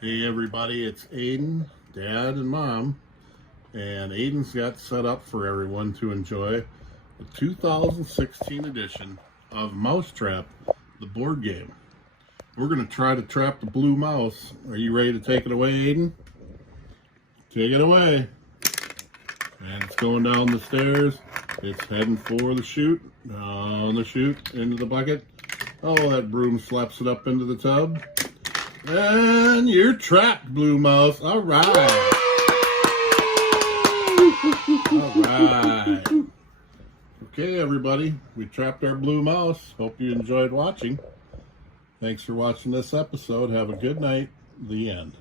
Hey everybody, it's Aiden, Dad, and Mom, and Aiden's got set up for everyone to enjoy the 2016 edition of Mousetrap, the board game. We're going to try to trap the blue mouse. Are you ready to take it away, Aiden? Take it away. And it's going down the stairs. It's heading for the chute, down the chute, into the bucket. Oh, that broom slaps it up into the tub. And you're trapped, blue mouse. All right. All right. Okay, everybody. We trapped our blue mouse. Hope you enjoyed watching. Thanks for watching this episode. Have a good night. The end.